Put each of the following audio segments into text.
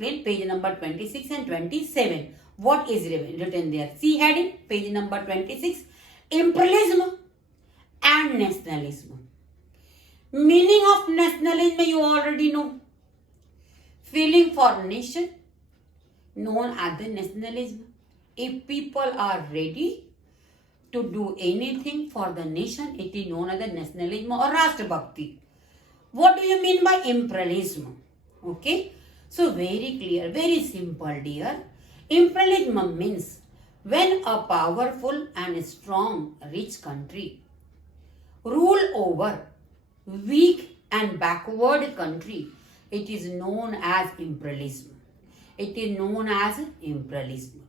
explain page number 26 and 27. What is written there? See heading, page number 26. Imperialism and nationalism. Meaning of nationalism you already know. Feeling for nation, known as the nationalism. If people are ready to do anything for the nation, it is known as the nationalism or Rashtra Bhakti. What do you mean by imperialism? Okay, so very clear, very simple, dear. Imperialism means when a powerful and strong, rich country rule over weak and backward country, it is known as imperialism. It is known as imperialism.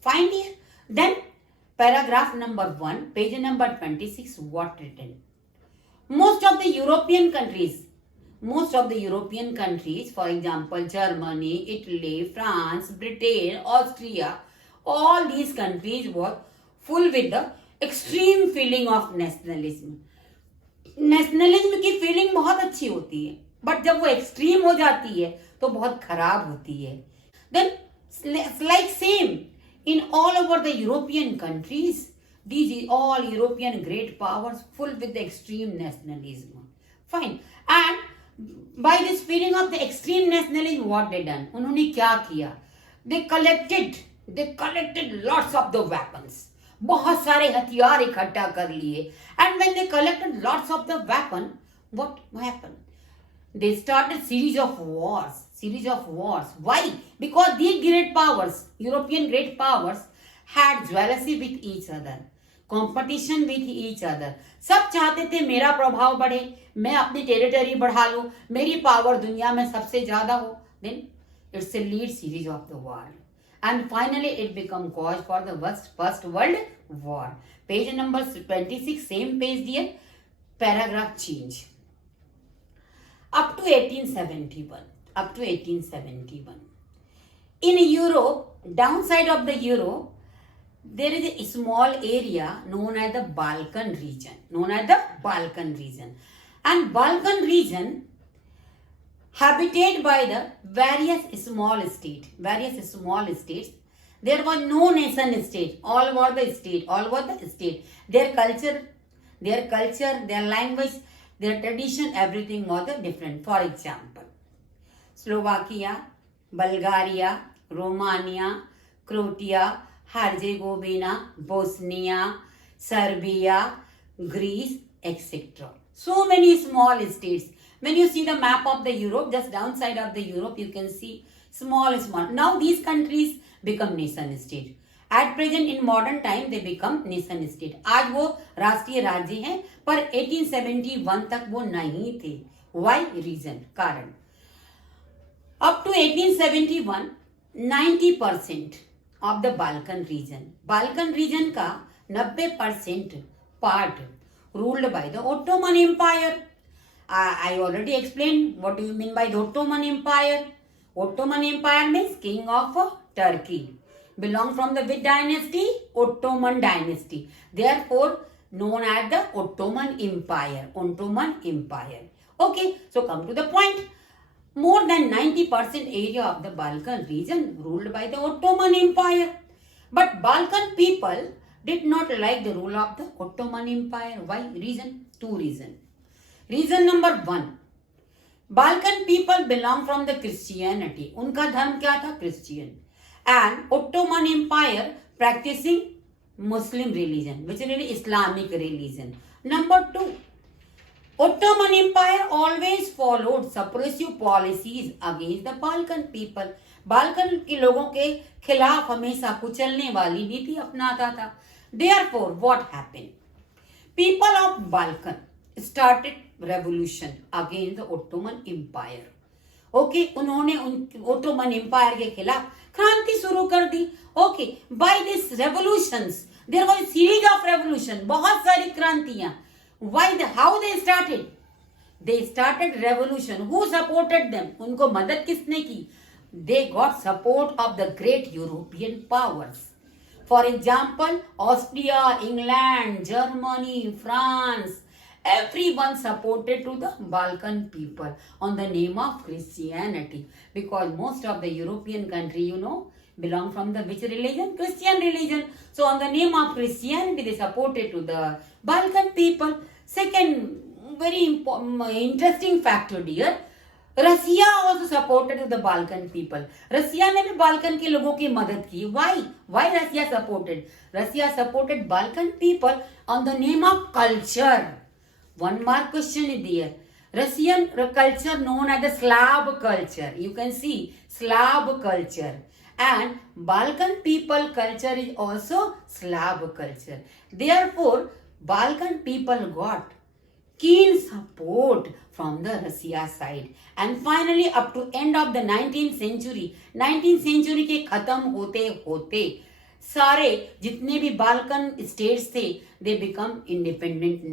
Fine, dear. Then paragraph number 1, page number 26, what written? Most of the European countries, for example, Germany, Italy, France, Britain, Austria, all these countries were full with the extreme feeling of nationalism. Nationalism की feeling बहुत अच्छी होती है, but जब वो extreme हो जाती है तो बहुत खराब होती है. Then like same in all over the European countries, these all European great powers full with the extreme nationalism. Fine. And by this feeling of the extreme nationalism, what they done? उन्होंने क्या किया? They collected lots of the weapons. बहुत सारे हथियार इकट्ठा कर लिए. And when they collected lots of the weapon, what happened? They started series of wars. Why? Because these great powers, European great powers, had jealousy with each other, competition with each other. सब चाहते थे मेरा प्रभाव बढ़े, मैं अपनी territory बढ़ा लूं, मेरी पावर दुनिया में सबसे ज्यादा हो. Then it's a lead series of the war. And finally it become cause for the First World War. Page number 26, same page dear, paragraph change. Up to 1871. In Europe, downside of the Europe, there is a small area known as the Balkan region. And Balkan region habited by the various small states. There was no nation state. All were the state. Their culture, their language, their tradition, everything was different. For example, Slovakia, Bulgaria, Romania, Croatia, Herzegovina, Bosnia, Serbia, Greece, etc. So many small states. When you see the map of the Europe, just downside of the Europe, you can see small. Now these countries become nation state. At present in modern time they become nation state. आज वो राष्ट्रीय राज्य हैं, पर 1871 तक वो नहीं थे. Why? Reason, कारण. Up to 1871, 90% of the Balkan region का 90% part ruled by the Ottoman Empire. I already explained what do you mean by the Ottoman Empire. Ottoman Empire means king of Turkey. Belong from the which dynasty? Ottoman dynasty. Therefore, known as the Ottoman Empire. Okay, so come to the point. More than 90% area of the Balkan region ruled by the Ottoman Empire. But Balkan people did not like the rule of the Ottoman Empire. Why? Reason? Two reasons. Reason number 1. Balkan people belong from the Christianity. उनका धर्म क्या था? Christian. And Ottoman Empire practicing Muslim religion, which is Islamic religion. Number 2. Ottoman Empire always followed suppressive policies against the Balkan people. Balkan के लोगों के खिलाफ हमेशा कुचलने वाली नीति अपनाता था. Therefore, what happened? People of Balkan started revolution against the Ottoman Empire. Okay, उन्होंने Ottoman Empire के खिलाफ क्रांति शुरू कर दी. Okay, by these revolutions, there was a series of revolution. बहुत सारी क्रांतियां. How they started? They started revolution. Who supported them? उनको मदद किसने की? They got support of the great European powers. For example, Austria, England, Germany, France, everyone supported to the Balkan people on the name of Christianity, because most of the European country, belong from the which religion? Christian religion. So on the name of Christianity, they supported to the Balkan people. Second, very interesting factor dear, Russia also supported the Balkan people. Russia ने भी Balkan के लोगों की मदद की. Why Russia supported? Russia supported Balkan people on the name of culture. One mark question is there. Russian culture known as the Slav culture. You can see Slav culture. And Balkan people culture is also Slav culture. Therefore, Balkan people got keen support from the Russia side. And finally, up to end of the 19th century के खत्म होते होते सारे जितने भी Balkan states थे, they become independent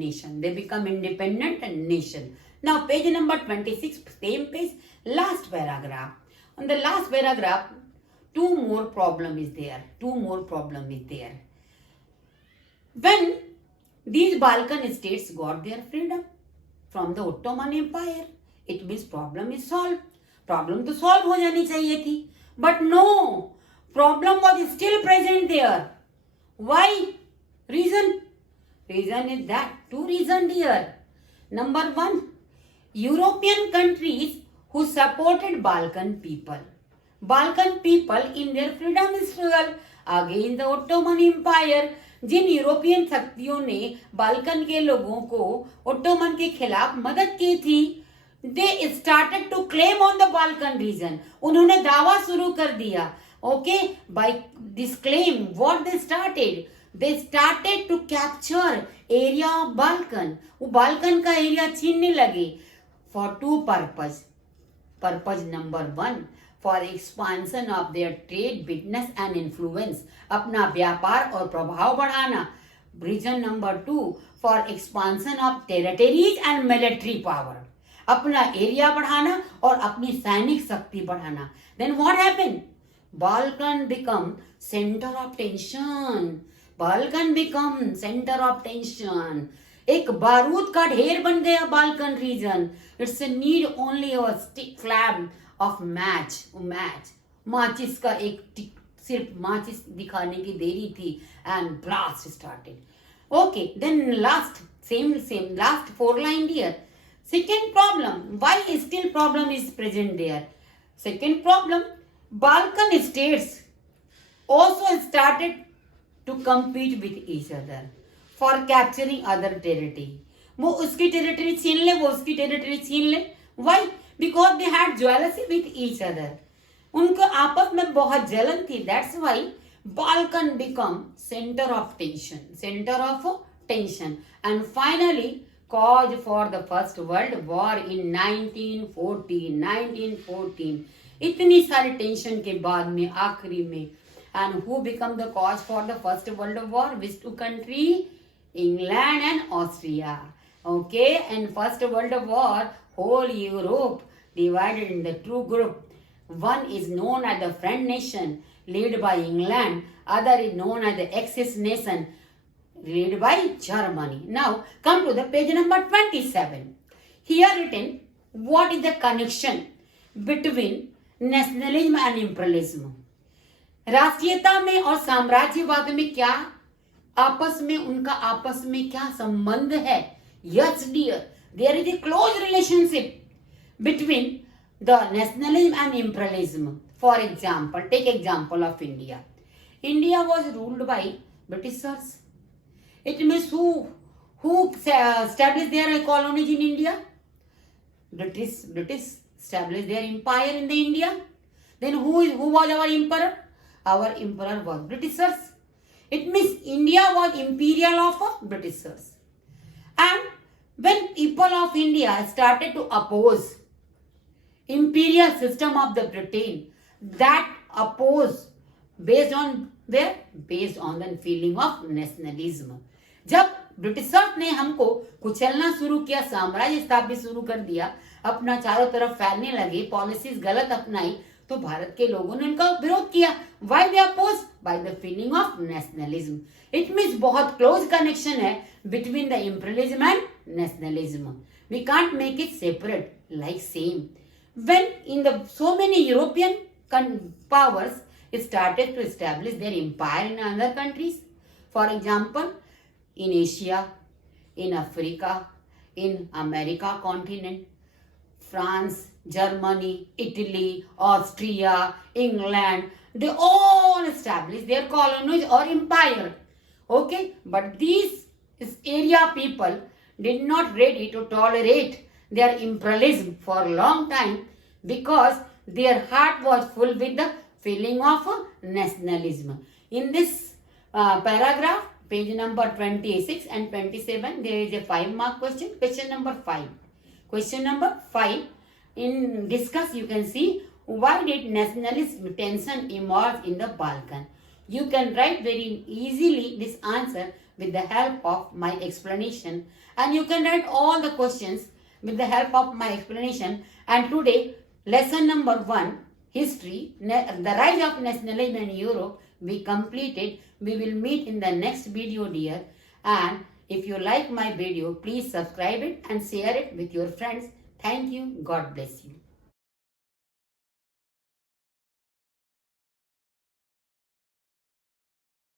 nation. Now page number 26, same page, last paragraph. On the last paragraph, two more problem is there. When these Balkan states got their freedom from the Ottoman Empire, it means problem is solved. Problem तो solve हो जानी चाहिए थी, but no, problem was still present there. Why? Reason is that two reasons here. Number one, European countries who supported Balkan people in their freedom struggle against the Ottoman Empire. जिन European शक्तियों ने Balkan के लोगों को Ottoman के खिलाफ मदद की थी, they started to claim on the Balkan region. उन्होंने दावा शुरू कर दिया. Okay, by this claim what they started to capture area of Balkan. वो बाल्कन का एरिया छीनने लगे for two purpose. Number one, for expansion of their trade, business and influence, अपना व्यापार और प्रभाव बढ़ाना. Region number two, for expansion of territories and military power, अपना एरिया बढ़ाना और अपनी सैनिक शक्ति बढ़ाना. Then what happened? Balkan become centre of tension. एक बारूद का ढेर बन गया Balkan region. Its need only a stick flame of माचिस का एक सिर्फ माचिस दिखाने की देरी थी and blast started. Okay, then last same last 4 line here. Second problem, why still problem is present there? Second problem, Balkan states also started to compete with each other for capturing other territory. वो उसकी territory छीन ले, वो उसकी territory छीन ले. Why? Because they had jealousy with each other. उनको आपस में बहुत जलन थी. That's why Balkan become center of tension. And finally, cause for the First World War in 1914. इतनी सारी टेंशन के बाद में आखिरी में, and who become the cause for the First World War? Which two country? England and Austria. Okay, and First World War, whole Europe divided in the two group. One is known as the friend nation, led by England. Other is known as the Axis nation, led by Germany. Now come to the page number 27. Here written, what is the connection between nationalism and imperialism? राष्ट्रीयता में और साम्राज्यवाद में क्या आपस में क्या संबंध है? Yes dear, there is a close relationship between the nationalism and imperialism. For example, take example of India. India was ruled by Britishers. It means who established their colonies in India? British established their empire in the India. Then who was our emperor? Our emperor was Britishers. It means India was imperial of Britishers. And when people of India started to oppose imperial system of the Britain, that oppose based on the feeling of nationalism. जब Britishers ने हमको कुचलना शुरू किया, साम्राज्य स्थापित शुरू कर दिया, अपना चारों तरफ फैलने लगे, पॉलिसीज गलत अपनाई, तो भारत के लोगों ने उनका विरोध किया. Why they oppose? By the feeling of nationalism. It means बहुत क्लोज कनेक्शन है between the imperialism and nationalism. We can't make it separate, like same. When in the so many European powers started to establish their empire in other countries, for example, in Asia, in Africa, in America continent, France, Germany, Italy, Austria, England, they all established their colonies or empire. Okay, but these area people did not ready to tolerate their imperialism for a long time because their heart was full with the feeling of nationalism. In this paragraph, page number 26 and 27, there is a 5-mark question. Question number 5. Question number 5. In discuss, you can see why did nationalist tension emerge in the Balkan. You can write very easily this answer with the help of my explanation, and you can write all the questions with the help of my explanation. And today, lesson number 1, history, the rise of nationalism in Europe, we completed. We will meet in the next video, dear. And if you like my video, please subscribe it and share it with your friends. Thank you. God bless you.